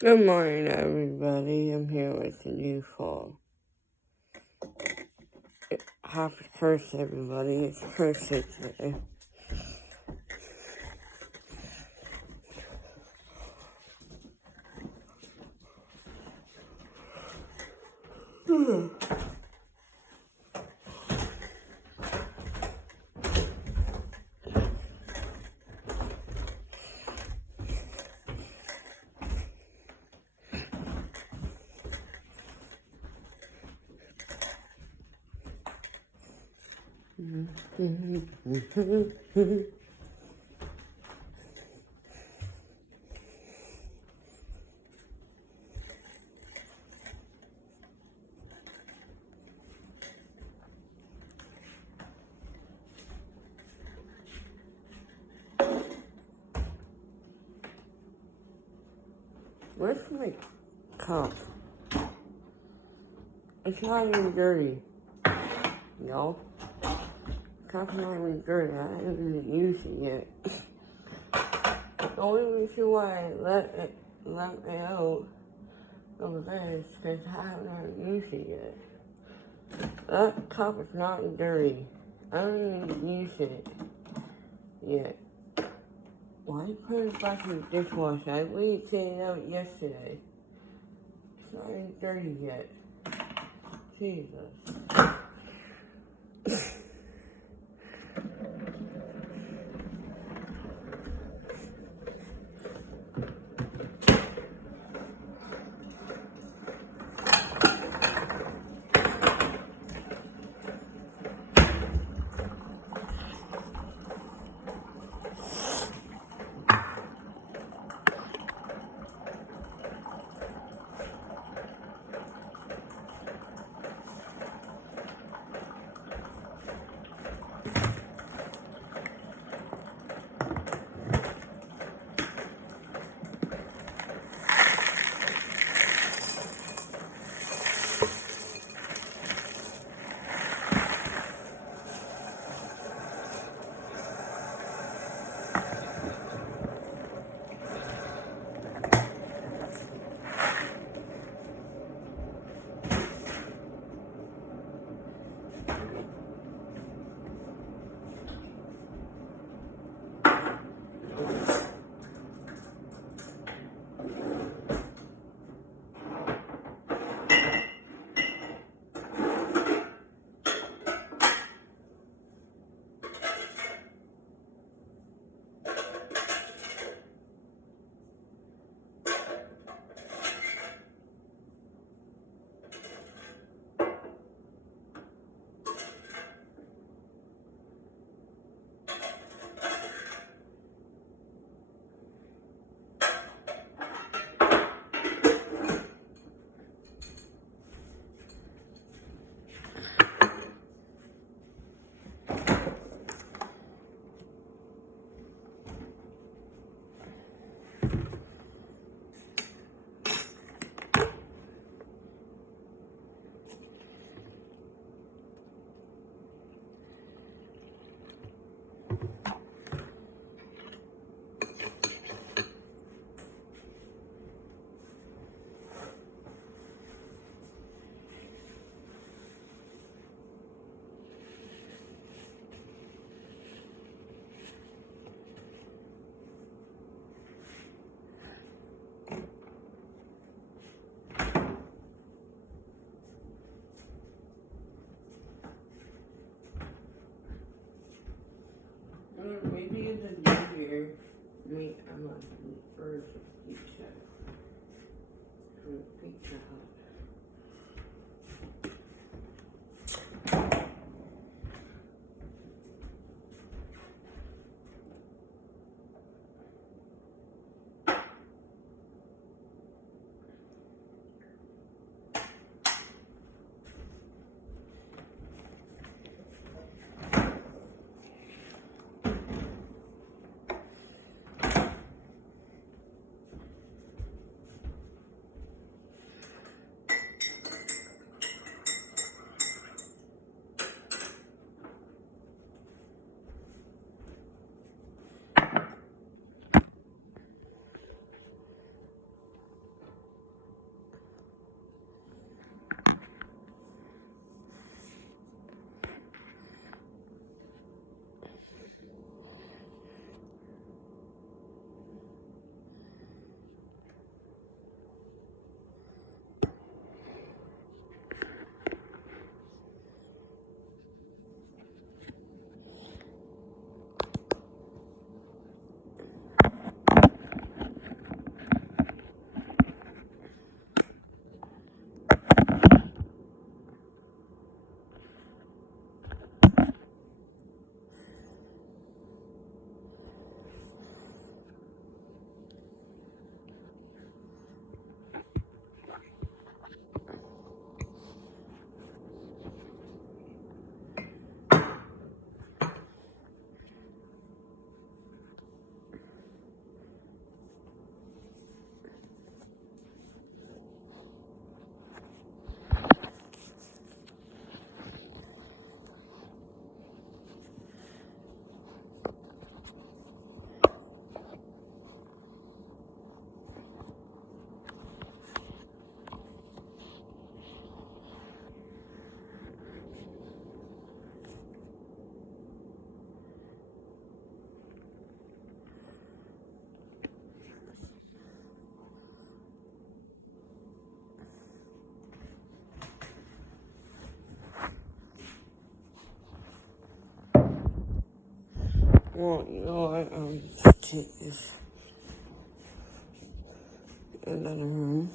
Good morning, everybody. I'm here with a new fall. Happy first, everybody. It's Thursday today. Where's my cup? It's not even dirty. No? Cup's not even dirty. I haven't even used it yet. The only reason why I let it out of there is because I haven't used it yet. That cup is not dirty. I don't even use it yet. Why put it back in the dishwasher? I waited to take it out yesterday. It's not even dirty yet. Jesus. Maybe it's a new year. I'm not for pizza. For Pizza Hut. Well, you know what? I'll just take this to another room.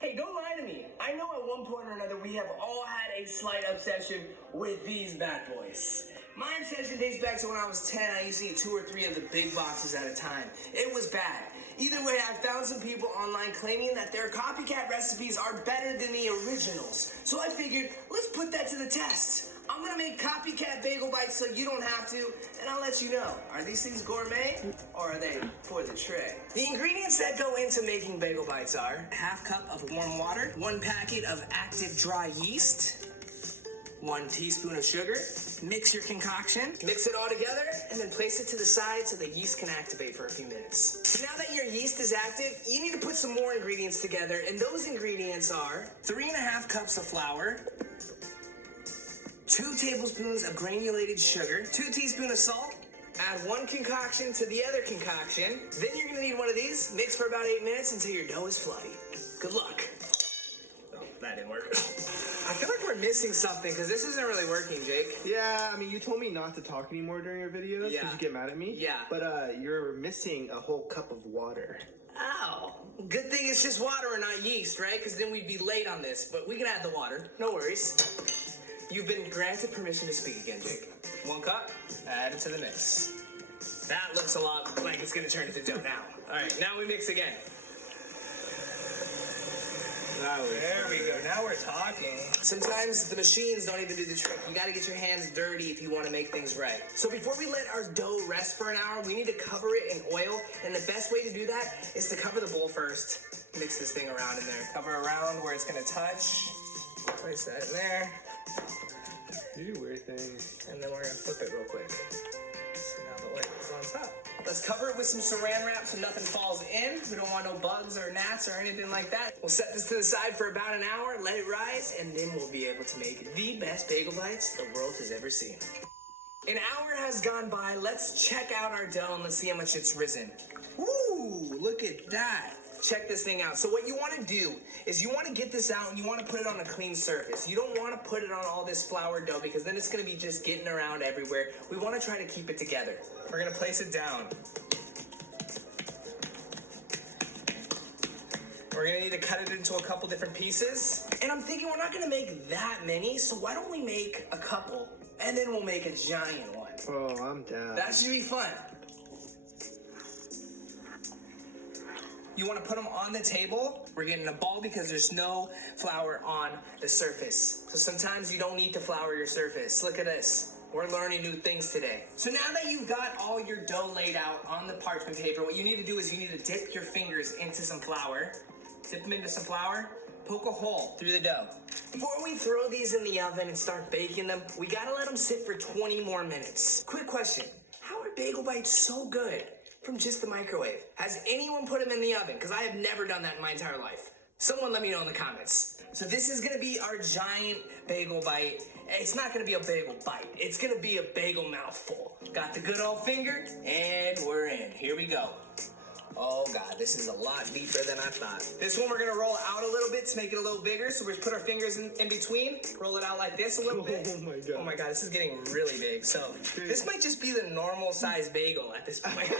Hey, don't lie to me. I know at one point or another we have all had a slight obsession with these bad boys. My obsession dates back to when I was 10. I used to eat 2 or 3 of the big boxes at a time. It was bad. Either way, I found some people online claiming that their copycat recipes are better than the originals. So I figured, let's put that to the test. I'm gonna make copycat bagel bites so you don't have to, and I'll let you know. Are these things gourmet, or are they for the tray? The ingredients that go into making bagel bites are 1/2 cup of warm water, 1 packet of active dry yeast, 1 teaspoon of sugar. Mix your concoction, mix it all together, and then place it to the side so the yeast can activate for a few minutes. Now that your yeast is active, you need to put some more ingredients together, and those ingredients are 3½ cups of flour, 2 tablespoons of granulated sugar, 2 teaspoons of salt. Add 1 concoction to the other concoction. Then you're gonna need one of these. Mix for about 8 minutes until your dough is fluffy. Good luck. Oh, that didn't work. I feel like we're missing something because this isn't really working, Jake. Yeah, I mean, you told me not to talk anymore during your videos because you get mad at me. Yeah. But you're missing a whole cup of water. Oh, good thing it's just water and not yeast, right? Because then we'd be late on this, but we can add the water. No worries. You've been granted permission to speak again, Jake. 1 cup, add it to the mix. That looks a lot like it's gonna turn into dough now. All right, now we mix again. There we go, now we're talking. Sometimes the machines don't even do the trick. You gotta get your hands dirty if you wanna make things right. So before we let our dough rest for an hour, we need to cover it in oil, and the best way to do that is to cover the bowl first. Mix this thing around in there. Cover around where it's gonna touch. Place that in there. You do weird things. And then we're gonna flip it real quick. So now the oil is on top. Let's cover it with some saran wrap so nothing falls in. We don't want no bugs or gnats or anything like that. We'll set this to the side for about an hour, let it rise, and then we'll be able to make the best bagel bites the world has ever seen. An hour has gone by. Let's check out our dough and let's see how much it's risen. Woo, look at that. Check this thing out. So what you want to do is you want to get this out and you want to put it on a clean surface. You don't want to put it on all this flour dough because then it's going to be just getting around everywhere. We want to try to keep it together. We're going to place it down. We're going to need to cut it into a couple different pieces. And I'm thinking we're not going to make that many, so why don't we make a couple and then we'll make a giant one. Oh, I'm down. That should be fun. You want to put them on the table. We're getting a ball because there's no flour on the surface. So sometimes you don't need to flour your surface. Look at this. We're learning new things today. So now that you've got all your dough laid out on the parchment paper, what you need to do is you need to dip your fingers into some flour. Dip them into some flour. Poke a hole through the dough. Before we throw these in the oven and start baking them, we gotta let them sit for 20 more minutes. Quick question, how are bagel bites so good from just the microwave? Has anyone put them in the oven? Because I have never done that in my entire life. Someone let me know in the comments. So this is gonna be our giant bagel bite. It's not gonna be a bagel bite. It's gonna be a bagel mouthful. Got the good old finger, and we're in. Here we go. Oh God, this is a lot deeper than I thought. This one we're gonna roll out a little bit to make it a little bigger. So we put our fingers in between, roll it out like this a little bit. Oh my God. Oh my God, this is getting really big. So this might just be the normal size bagel at this point.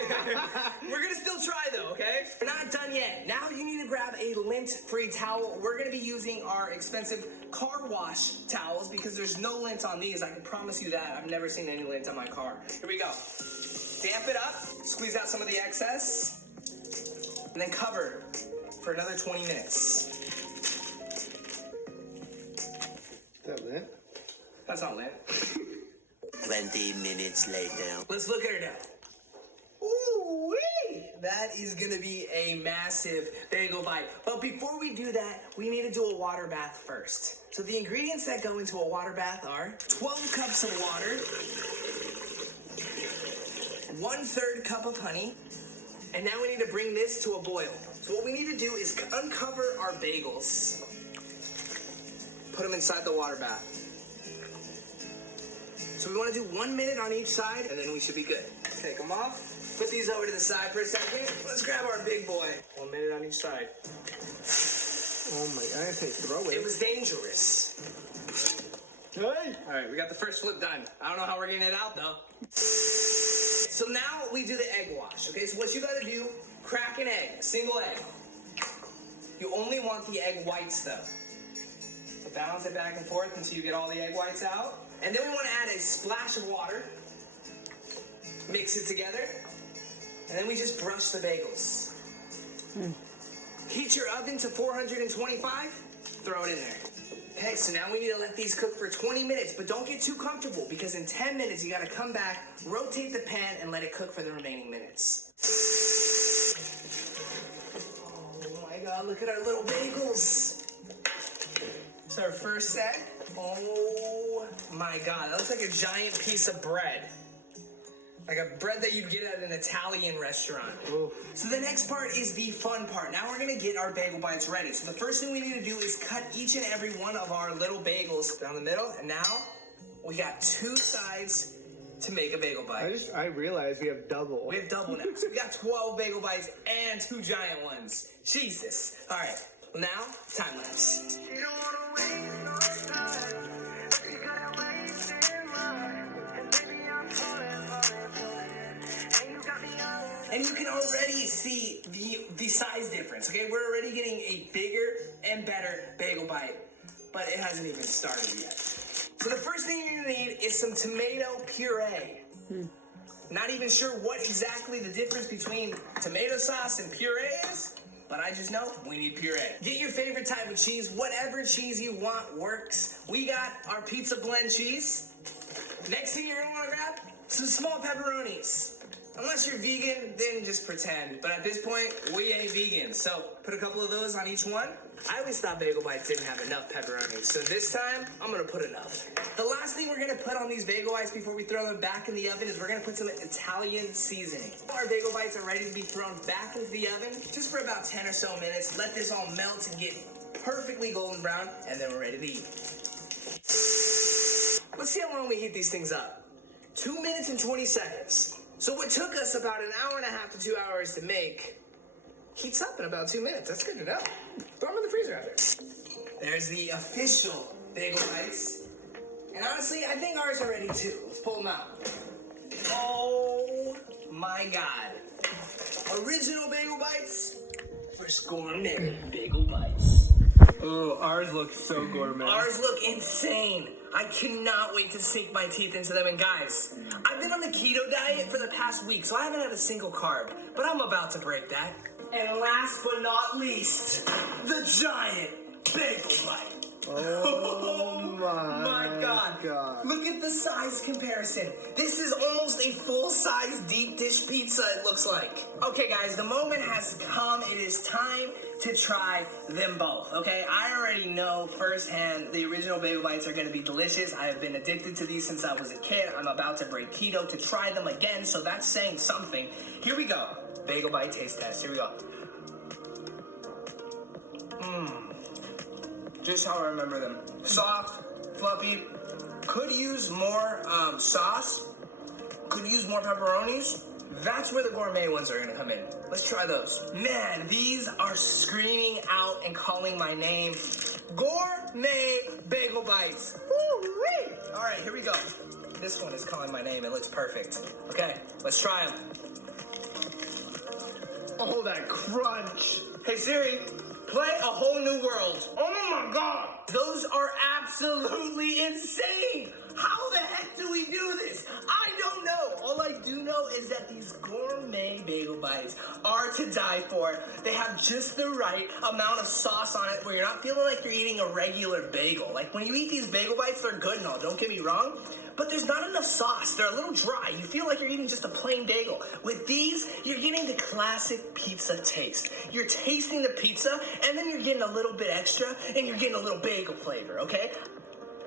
We're gonna still try though, okay? We're not done yet. Now you need to grab a lint-free towel. We're gonna be using our expensive car wash towels because there's no lint on these. I can promise you that. I've never seen any lint on my car. Here we go. Damp it up, squeeze out some of the excess. And then cover for another 20 minutes. Is that lit? That's not lit. 20 minutes later. Let's look at her now. Ooh-wee! That is gonna be a massive bagel bite. But before we do that, we need to do a water bath first. So the ingredients that go into a water bath are 12 cups of water, 1/3 cup of honey, and now we need to bring this to a boil. So what we need to do is uncover our bagels. Put them inside the water bath. So we want to do 1 minute on each side, and then we should be good. Take them off. Put these over to the side for a second. Let's grab our big boy. 1 minute on each side. Oh my God, I say throw It it. was dangerous. Hey! All right, we got the first flip done. I don't know how we're getting it out though. So now we do the egg wash, okay? So what you gotta do, crack an egg, a single egg. You only want the egg whites though. So balance it back and forth until you get all the egg whites out. And then we wanna add a splash of water. Mix it together. And then we just brush the bagels. Heat your oven to 425, throw it in there. Okay, so now we need to let these cook for 20 minutes, but don't get too comfortable because in 10 minutes you gotta come back, rotate the pan, and let it cook for the remaining minutes. Oh my God, look at our little bagels. It's our first set. Oh my God, that looks like a giant piece of bread. Like a bread that you'd get at an Italian restaurant. Oof. So the next part is the fun part. Now we're gonna get our bagel bites ready. So the first thing we need to do is cut each and every one of our little bagels down the middle. And now we got 2 sides to make a bagel bite. I realized we have double. We have double now. So we got 12 bagel bites and 2 giant ones. Jesus. All right, well now, time lapse. You don't wanna waste no time. You gotta waste in mine. And baby, I'm falling. And you got me on. And you can already see the size difference, okay? We're already getting a bigger and better bagel bite, but it hasn't even started yet. So the first thing you're gonna need is some tomato puree. Not even sure what exactly the difference between tomato sauce and puree is, but I just know we need puree. Get your favorite type of cheese. Whatever cheese you want works. We got our pizza blend cheese. Next thing you're gonna wanna grab, some small pepperonis. Unless you're vegan, then just pretend. But at this point, we ain't vegan. So put a couple of those on each one. I always thought bagel bites didn't have enough pepperoni. So this time, I'm gonna put enough. The last thing we're gonna put on these bagel bites before we throw them back in the oven is we're gonna put some Italian seasoning. Our bagel bites are ready to be thrown back into the oven just for about 10 or so minutes. Let this all melt and get perfectly golden brown, and then we're ready to eat. Let's see how long we heat these things up. 2 minutes and 20 seconds. So what took us about an hour and a half to 2 hours to make heats up in about 2 minutes. That's good to know. Throw them in the freezer after. There's the official bagel bites. And honestly, I think ours are ready too. Let's pull them out. Oh my God. Original bagel bites versus gourmet bagel bites. Oh, ours looks so gourmet. Ours look insane. I cannot wait to sink my teeth into them. And guys, I've been on the keto diet for the past week, so I haven't had a single carb. But I'm about to break that. And last but not least, the giant bagel bite. Oh My God. Look at the size comparison. This is almost a full-size deep dish pizza, it looks like. Okay, guys, the moment has come. It is time to try them both, okay? I already know firsthand the original bagel bites are gonna be delicious. I have been addicted to these since I was a kid. I'm about to break keto to try them again, so that's saying something. Here we go. Bagel bite taste test. Here we go. Just how I remember them. Soft, fluffy. Could use more sauce. Could use more pepperonis. That's where the gourmet ones are gonna come in. Let's try those. Man, these are screaming out and calling my name. Gourmet bagel bites. Woo-wee! All right, here we go. This one is calling my name. It looks perfect. Okay, let's try them. Oh, that crunch. Hey Siri, play A Whole New World. Oh my God. Those are absolutely insane. How the heck do we do this? I don't know. All I do know is that these gourmet bagel bites are to die for. They have just the right amount of sauce on it where you're not feeling like you're eating a regular bagel. Like when you eat these bagel bites, they're good and all, don't get me wrong. But there's not enough sauce. They're a little dry. You feel like you're eating just a plain bagel. With these, you're getting the classic pizza taste. You're tasting the pizza, and then you're getting a little bit extra, and you're getting a little bagel flavor, okay?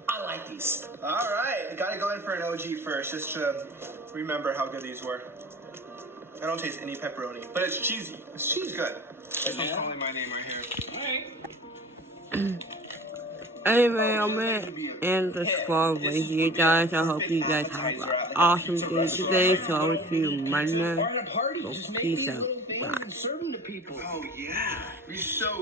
I like these. All right, I gotta go in for an OG first, just to remember how good these were. I don't taste any pepperoni, but it's cheesy. It's cheese good. That's what's calling my name right here. Anyway, I'm gonna end this vlog right here, guys. I hope you guys have an awesome day today. So I will see you Monday. So peace out. Bye. Oh yeah, you're so